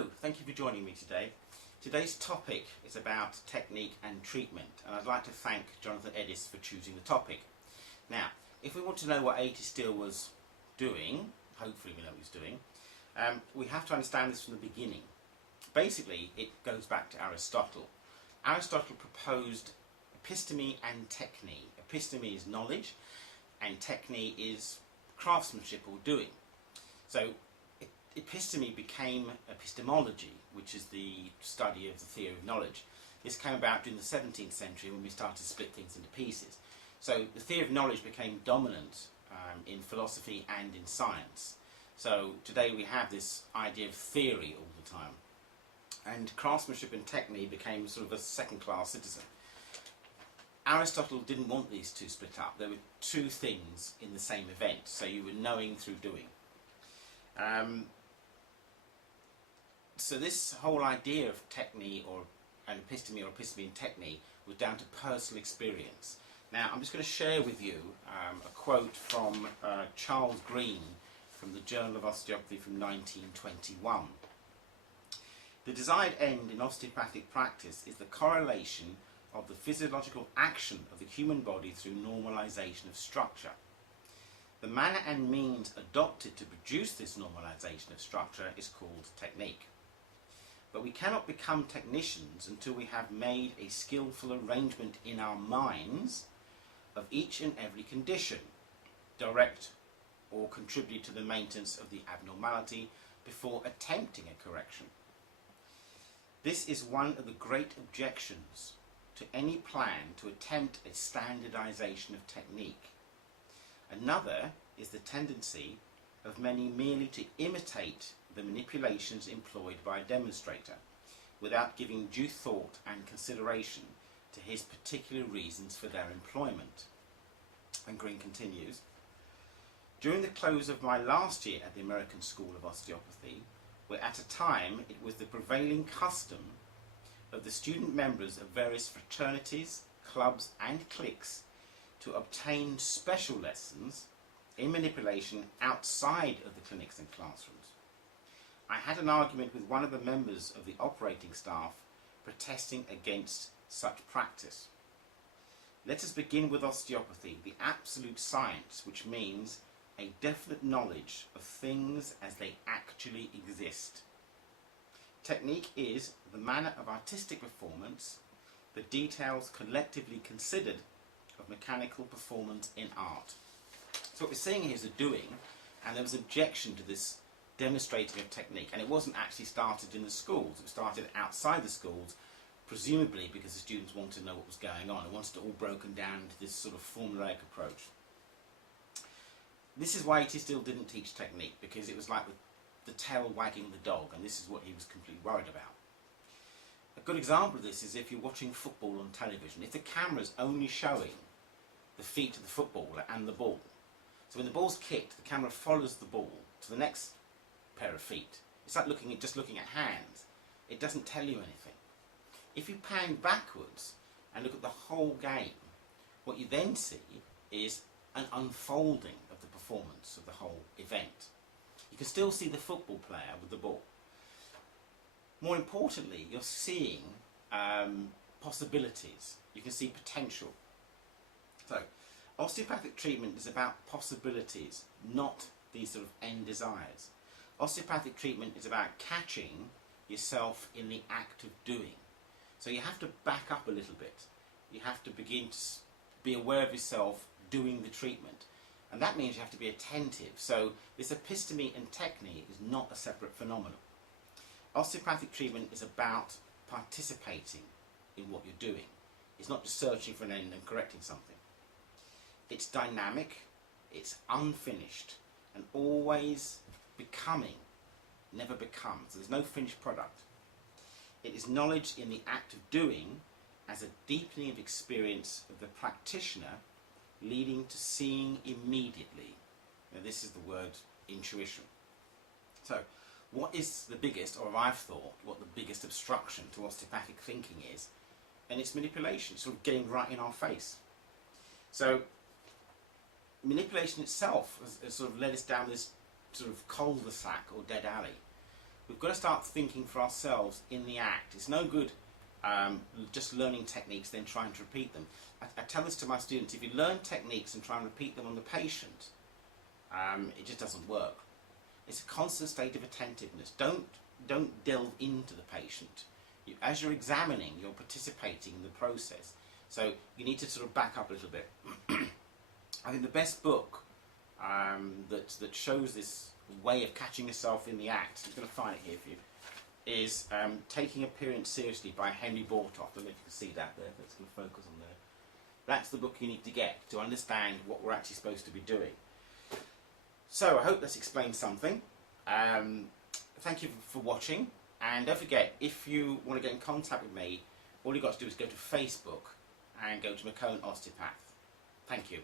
Hello, thank you for joining me today. Today's topic is about technique and treatment, and I'd like to thank Jonathan Edis for choosing the topic. Now, if we want to know what A.T. Still was doing, hopefully we know what he's doing, we have to understand this from the beginning. Basically, it goes back to Aristotle. Aristotle proposed episteme and techne. Episteme is knowledge, and techne is craftsmanship or doing. So, episteme became epistemology, which is the study of the theory of knowledge. This came about during the 17th century when we started to split things into pieces. So the theory of knowledge became dominant in philosophy and in science. So today we have this idea of theory all the time. And craftsmanship and technique became sort of a second-class citizen. Aristotle didn't want these two split up. There were two things in the same event, so you were knowing through doing. So this whole idea of techne or an episteme or episteme and techne was down to personal experience. Now I'm just going to share with you a quote from Charles Green from the Journal of Osteopathy from 1921. The desired end in osteopathic practice is the correlation of the physiological action of the human body through normalization of structure. The manner and means adopted to produce this normalization of structure is called technique. But we cannot become technicians until we have made a skillful arrangement in our minds of each and every condition, direct or contribute to the maintenance of the abnormality before attempting a correction. This is one of the great objections to any plan to attempt a standardization of technique. Another is the tendency of many merely to imitate the manipulations employed by a demonstrator without giving due thought and consideration to his particular reasons for their employment. And Green continues, during the close of my last year at the American School of Osteopathy, where at a time it was the prevailing custom of the student members of various fraternities, clubs and cliques to obtain special lessons in manipulation outside of the clinics and classrooms. I had an argument with one of the members of the operating staff protesting against such practice. Let us begin with osteopathy, the absolute science, which means a definite knowledge of things as they actually exist. Technique is the manner of artistic performance, the details collectively considered of mechanical performance in art. So what we're seeing here is a doing, and there was objection to this demonstrating of technique, and it wasn't actually started in the schools, it was started outside the schools, presumably because the students wanted to know what was going on. It wanted it all broken down into this sort of formulaic approach. This is why A.T. Still didn't teach technique, because it was like the tail wagging the dog, and this is what he was completely worried about. A good example of this is if you're watching football on television. If the camera's only showing the feet of the footballer and the ball, so when the ball's kicked, the camera follows the ball to the next pair of feet. It's like just looking at hands. It doesn't tell you anything. If you pan backwards and look at the whole game, what you then see is an unfolding of the performance of the whole event. You can still see the football player with the ball. More importantly, you're seeing possibilities. You can see potential. So, osteopathic treatment is about possibilities, not these sort of end desires. Osteopathic treatment is about catching yourself in the act of doing. So you have to back up a little bit. You have to begin to be aware of yourself doing the treatment. And that means you have to be attentive. So this episteme and technique is not a separate phenomenon. Osteopathic treatment is about participating in what you're doing. It's not just searching for an end and correcting something. It's dynamic, it's unfinished, and always becoming, never becomes. So there's no finished product. It is knowledge in the act of doing as a deepening of experience of the practitioner, leading to seeing immediately. Now this is the word intuition. So what is the biggest, or I've thought, what the biggest obstruction to osteopathic thinking is? And it's manipulation, sort of getting right in our face. So manipulation itself has sort of led us down this sort of cul-de-sac or dead alley, We've got to start thinking for ourselves in the act. It's no good just learning techniques then trying to repeat them. I tell this to my students: if you learn techniques and try and repeat them on the patient, it just doesn't work. It's a constant state of attentiveness. Don't delve into the patient. As you're examining, you're participating in the process. So you need to sort of back up a little bit. I think the best book that shows this way of catching yourself in the act, I'm going to find it here for you, is Taking Appearance Seriously by Henry Bortoff. I don't know if you can see that there, but it's going to focus on there. That's the book you need to get to understand what we're actually supposed to be doing. So I hope that's explained something. Thank you for watching, and don't forget, if you want to get in contact with me, all you've got to do is go to Facebook and go to McKone Osteopath. Thank you.